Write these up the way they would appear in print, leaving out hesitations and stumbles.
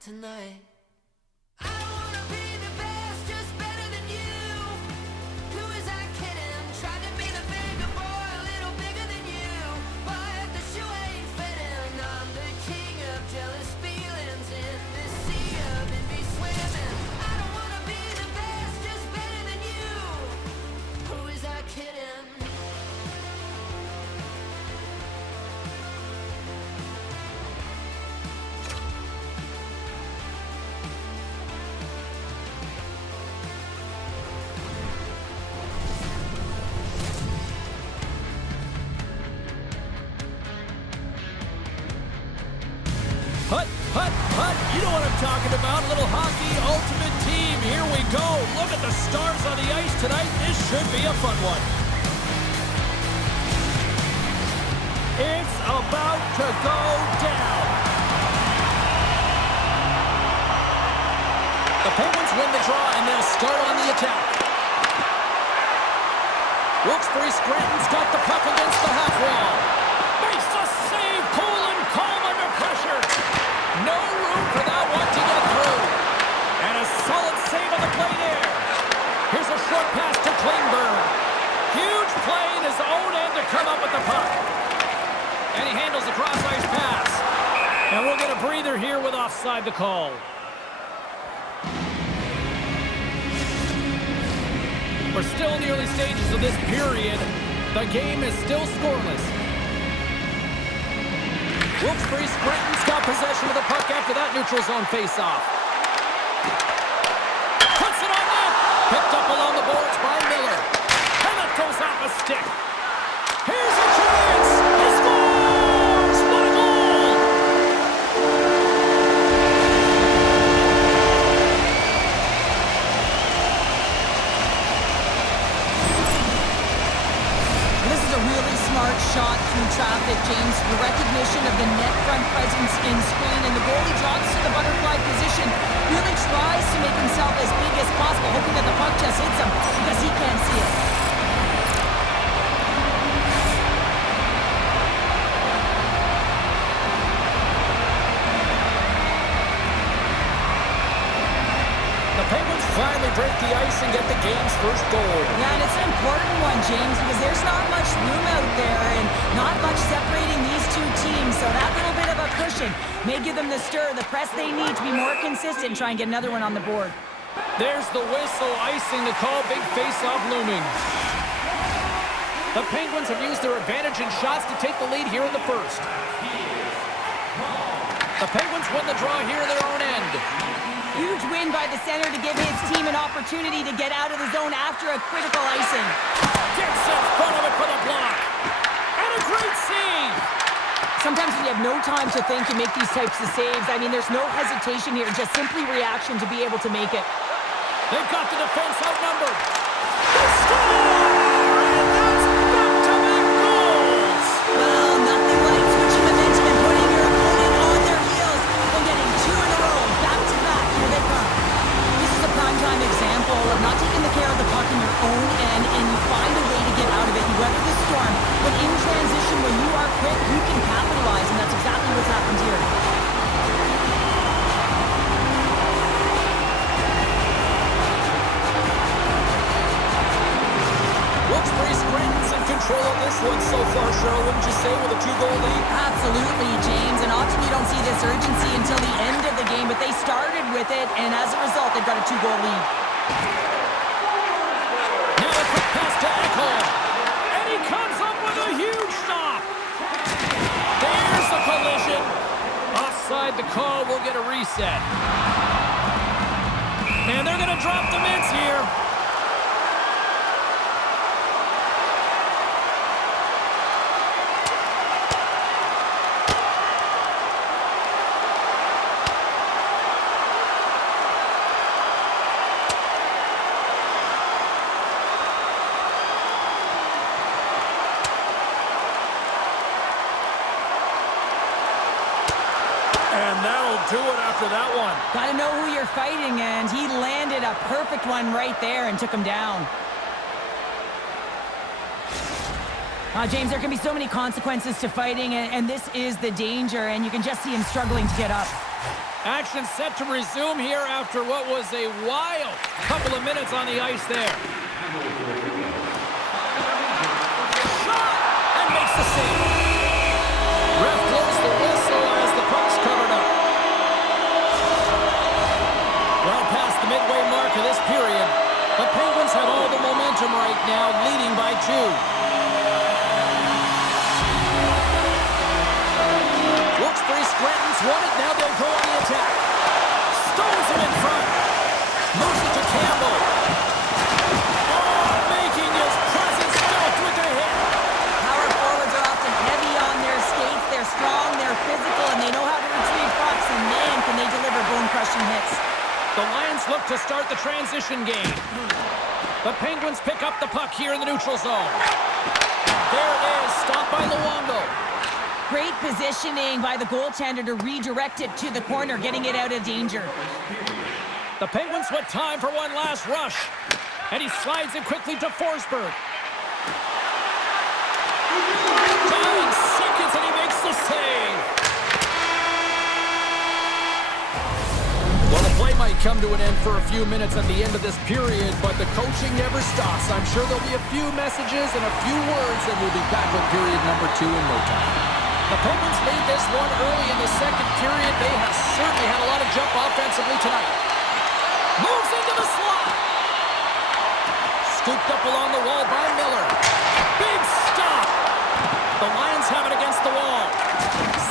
Tonight, I don't wanna be the best, just better than you. Who is that kidding? Tried to be the bigger boy, a little bigger than you, but the shoe ain't fitting. I'm the king of jealous feelings in this sea of envy swimming. I don't wanna be the best, just better than you. Who is that kidding? Hut, hut, hut. You know what I'm talking about. A little hockey ultimate team. Here we go. Look at the stars on the ice tonight. This should be a fun one. It's about to go down. The Penguins win the draw, and they'll start on the attack. Wilkes-Barre Scranton's got the puck against the half wall. Makes the save. Colin calm under pressure. No room for that one to get through. And a solid save on the play there. Here's a short pass to Klingberg. Huge play in his own end to come up with the puck. And he handles the cross-ice pass. And we'll get a breather here with offside the call. We're still in the early stages of this period. The game is still scoreless. Wilkes-Barre Scranton's got possession of the puck after that neutral zone face-off. Puts it on net. Picked up along the boards by Miller. And it goes off a stick. Here's a chance. He scores! What a goal! This is a really smart shot through traffic, James. The recognition of the net front presence in screen, and the goalie drops to the butterfly position. Really tries to make himself as big as possible, hoping that the puck just hits him because he can't see it. The Penguins finally break the ice and get the game's first goal. Yeah, and it's an important one, James, because there's not much room out there and not much separating these two teams. So that little bit of a cushion may give them the stir, the press they need to be more consistent and try and get another one on the board. There's the whistle, icing the call, big face-off looming. The Penguins have used their advantage in shots to take the lead here in the first. The Penguins win the draw here in their own end. Huge win by the center to give his team an opportunity to get out of the zone after a critical icing. Gets in front of it for the block. And a great save. Sometimes when you have no time to think, you make these types of saves. I mean, there's no hesitation here, just simply reaction to be able to make it. They've got the defense outnumbered. They score! And that's back-to-back goals! Well, nothing like switching momentum and putting your opponent on their heels and getting two in a row, back-to-back. Here they come. This is a prime-time example of not taking the care of the puck in your own end, and you find a way to get out of it. You weather the storm, but in transition, when you are quick, you can capitalize, and that's exactly what's happened here. Wilkes-Barre Scranton's in control of this one so far, Cheryl, wouldn't you say, with a 2-goal lead? Absolutely, James, and often you don't see this urgency until the end of the game, but they started with it, and as a result, they've got a 2-goal lead. Now a quick pass to Ekholm, and he comes up with a huge stop. There's the collision. Offside the call, we'll get a reset. And they're going to drop the mitts here. And that'll do it after that one. Got to know who you're fighting, and he landed a perfect one right there and took him down. James, there can be so many consequences to fighting, and this is the danger, and you can just see him struggling to get up. Action set to resume here after what was a wild couple of minutes on the ice there. Shot! And makes the save. Ref blows the whistle as the puck's covered up. Well past the midway mark of this period, the Penguins have all the momentum right now, leading by 2. Wilkes-Barre Scranton's won it, now they'll go on the attack. Stones him in front. Moves it to Campbell. Oh, making his presence felt with the hit. Power forwards are often heavy on their skates. They're strong, they're physical, and they know how to retrieve pucks, and man, can they deliver bone-crushing hits. The Lions look to start the transition game. The Penguins pick up the puck here in the neutral zone. There it is, stopped by Luongo. Great positioning by the goaltender to redirect it to the corner, getting it out of danger. The Penguins with time for one last rush. And he slides it quickly to Forsberg. 9 seconds and he makes the save. Well, the play might come to an end for a few minutes at the end of this period, but the coaching never stops. I'm sure there'll be a few messages and a few words, and we'll be back with period number 2 in no time. The Penguins lead this one early in the second period. They have certainly had a lot of jump offensively tonight. Moves into the slot. Scooped up along the wall by Miller. Big stop. The Lions have it against the wall.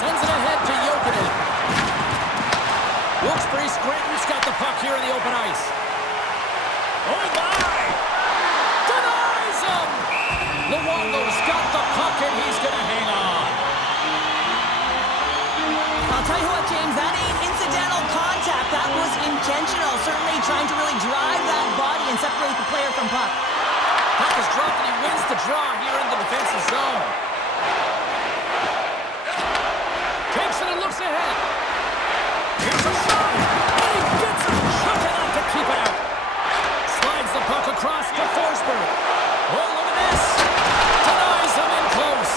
Sends it ahead to Jokinen. Wilkes-Barre Scranton's got the puck here in the open ice. Oh my! Denies him! Luongo's got the puck and he's going to hang on. I'll tell you what, James, that ain't incidental contact. That was intentional. Certainly trying to really drive that body and separate the player from puck. Puck is dropped and he wins the draw here in the defensive zone. Takes it and looks ahead. Here's a shot. And he gets it. Chuck it out to keep it out. Slides the puck across to Forsberg. Oh, look at this. Denies him in close.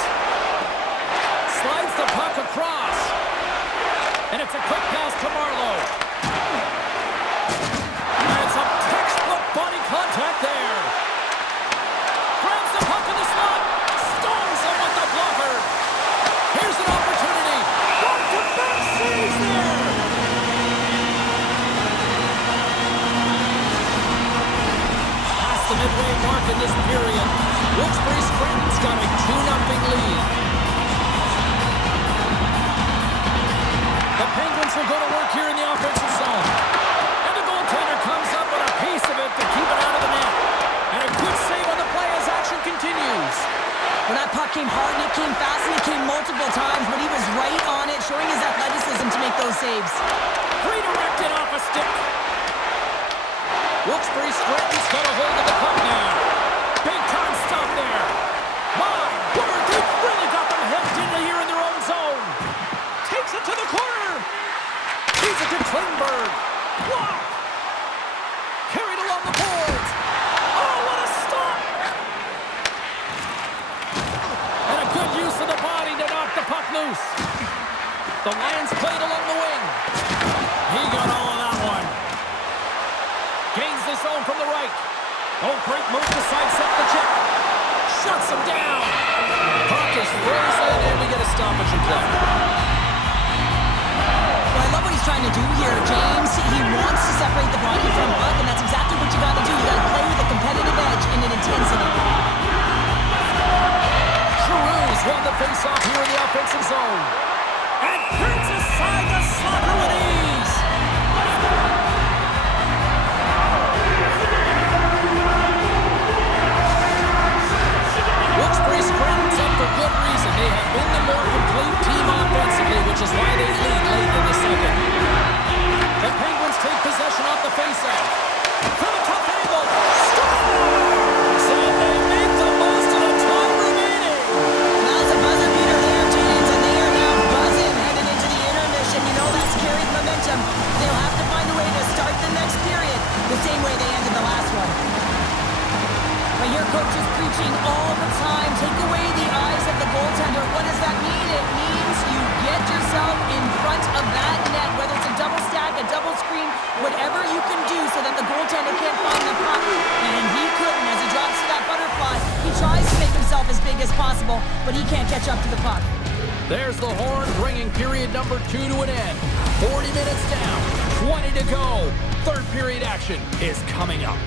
Slides the puck across. And it's a quick pass to Marleau. And it's a textbook body contact there. Grabs the puck in the slot. Stones him with the blocker. Here's an opportunity. Back-to-back saves there. Past the midway mark in this period, Wilkes-Barre Scranton's got a 2-0 lead. The Penguins will go to work here in the offensive zone. And the goaltender comes up with a piece of it to keep it out of the net. And a good save on the play as action continues. Well, that puck came hard, and it came fast, and it came multiple times, but he was right on it, showing his athleticism to make those saves. Redirected off a stick. Wilkes-Barre Scranton's got a hold of the puck now. Big time stop there. My word, they've really got them hemmed in here in their own zone. Takes it to the corner. Feeds it to Klingberg. Block. Carried along the boards. Oh, what a stop. And a good use of the body to knock the puck loose. The Lions played along the wing. He got all of that one. Gains the zone from the right. Oh, great move to sidestep the check. Shuts him down. Puck is frozen, and we get a stoppage in play. Well, I love what he's trying to do here, James. He wants to separate the body from puck, and that's exactly what you got to do. You got to play with a competitive edge and an intensity. Giroux's won the faceoff here in the offensive zone. And turns aside the slot whatever you can do so that the goaltender can't find the puck. And he couldn't as he drops to that butterfly. He tries to make himself as big as possible, but he can't catch up to the puck. There's the horn, bringing period number 2 to an end. 40 minutes down, 20 to go. Third period action is coming up.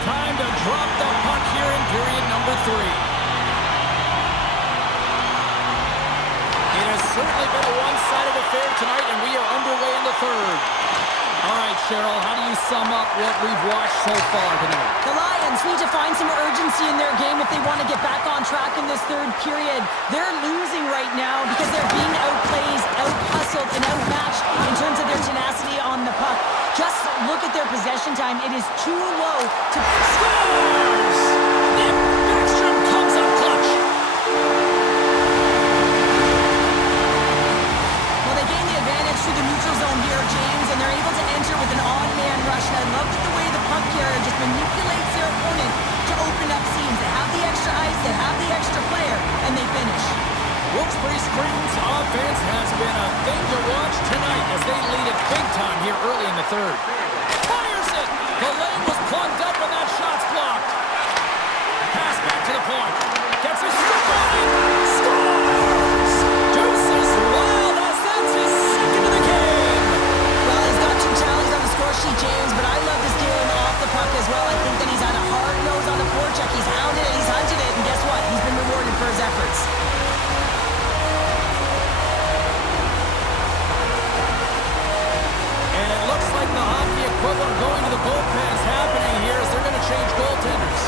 Time to drop the puck here in period number 3. It has certainly been a one-sided affair tonight, and we are underway in the third. All right, Cheryl, how do you sum up what we've watched so far tonight? The Lions need to find some urgency in their game if they want to get back on track in this third period. They're losing right now because they're being outplayed, out-hustled, and outmatched in terms of their tenacity on the puck. Just look at their possession time. It is too low to... Scores! Nick Backstrom comes up clutch. Well, they gain the advantage through the neutral zone here, James, and they're able to enter with an odd man rush. And I love the way the puck carrier just manipulates their opponent to open up seams. They have the extra ice, they have the extra player, and they finish. Wilkes-Barre Scranton's offense has been a thing to watch tonight as they lead it big time here early in the third. Fires it! The lane was plugged up and that shot's blocked. Pass back to the point. Gets a stick on it. Scores! Deuce is wild as that's his second of the game. Well, he's got 2 tallies on the score sheet, James, but I love his game off the puck as well. I think that he's had a hard nose on the forecheck. He's hounded it, he's hunted it, and guess what? He's been rewarded for his efforts. And it looks like the hockey equivalent going to the bullpen is happening here as they're going to change goaltenders.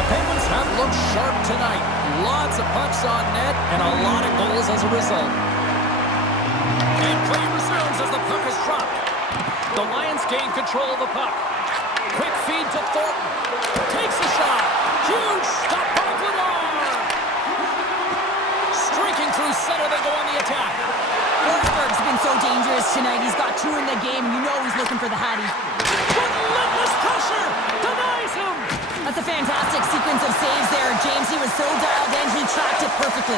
The Penguins have looked sharp tonight. Lots of pucks on net and a lot of goals as a result. And play resumes as the puck is dropped. The Lions gain control of the puck. Quick feed to Thornton. Takes a shot. Huge stop by Vladar. Streaking through center, they go on the attack. Forsberg's been so dangerous tonight. He's got 2 in the game. You know he's looking for the Hattie. Relentless pressure. Denies him. That's a fantastic sequence of saves there, James. He was so dialed in, he tracked it perfectly.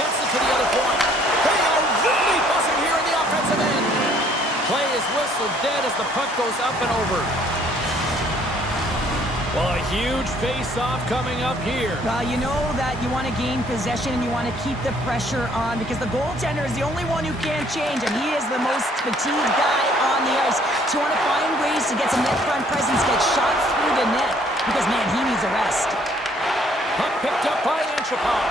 Gets it to the other point. They are really buzzing here in the offensive end. Play is whistled dead as the puck goes up and over. Well, a huge face-off coming up here. Well, you know that you want to gain possession and you want to keep the pressure on because the goaltender is the only one who can't change, and he is the most fatigued guy on the ice. So you want to find ways to get some net front presence, get shots through the net because, man, he needs a rest. Puck picked up by Antropov.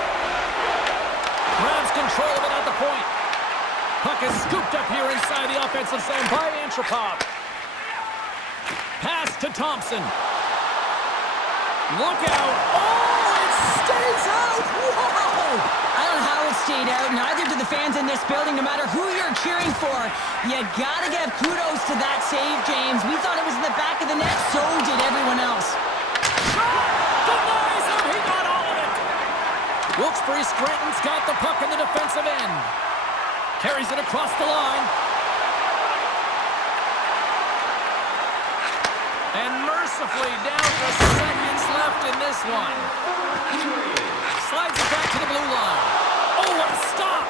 Grabs control of it at the point. Puck is scooped up here inside the offensive zone by Antropov. Pass to Thompson. Look out. Oh, it stays out. Whoa. I don't know how it stayed out. Neither do the fans in this building, no matter who you're cheering for. You gotta give kudos to that save, James. We thought it was in the back of the net, so did everyone else. Denies him. He got all of it. Wilkes-Barre Scranton's got the puck in the defensive end. Carries it across the line. And mercifully down to seconds left in this one. Slides it back to the blue line. Oh, what a stop!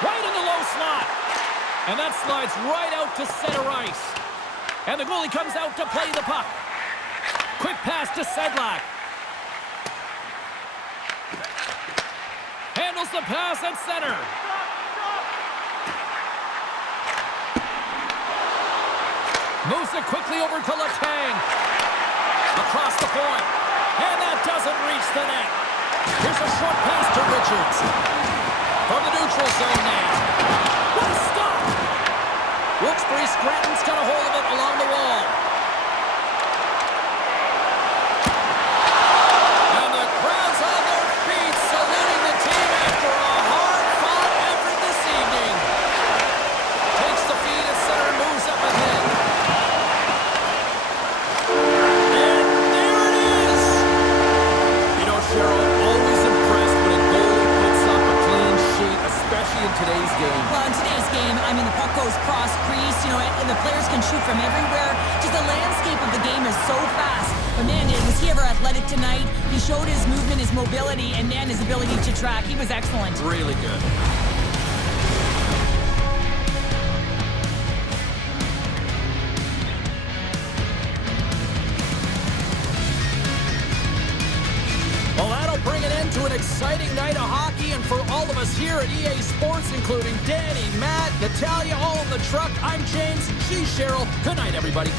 Right in the low slot. And that slides right out to center ice. And the goalie comes out to play the puck. Quick pass to Sedlak. Handles the pass at center. Moves it quickly over to Letang. Across the point. And that doesn't reach the net. Here's a short pass to Richards. From the neutral zone now. What a stop! Wilkes-Barre Scranton's got a hold of it along the wall. And the crowd's on their feet saluting the team after a hard-fought effort this evening. Takes the feed at center and moves up ahead. so fast. But man, was he ever athletic tonight? He showed his movement, his mobility, and man, his ability to track. He was excellent. Really good. Well, that'll bring an end to an exciting night of hockey, and for all of us here at EA Sports, including Danny, Matt, Natalia, all in the truck, I'm James, she's Cheryl. Good night, everybody.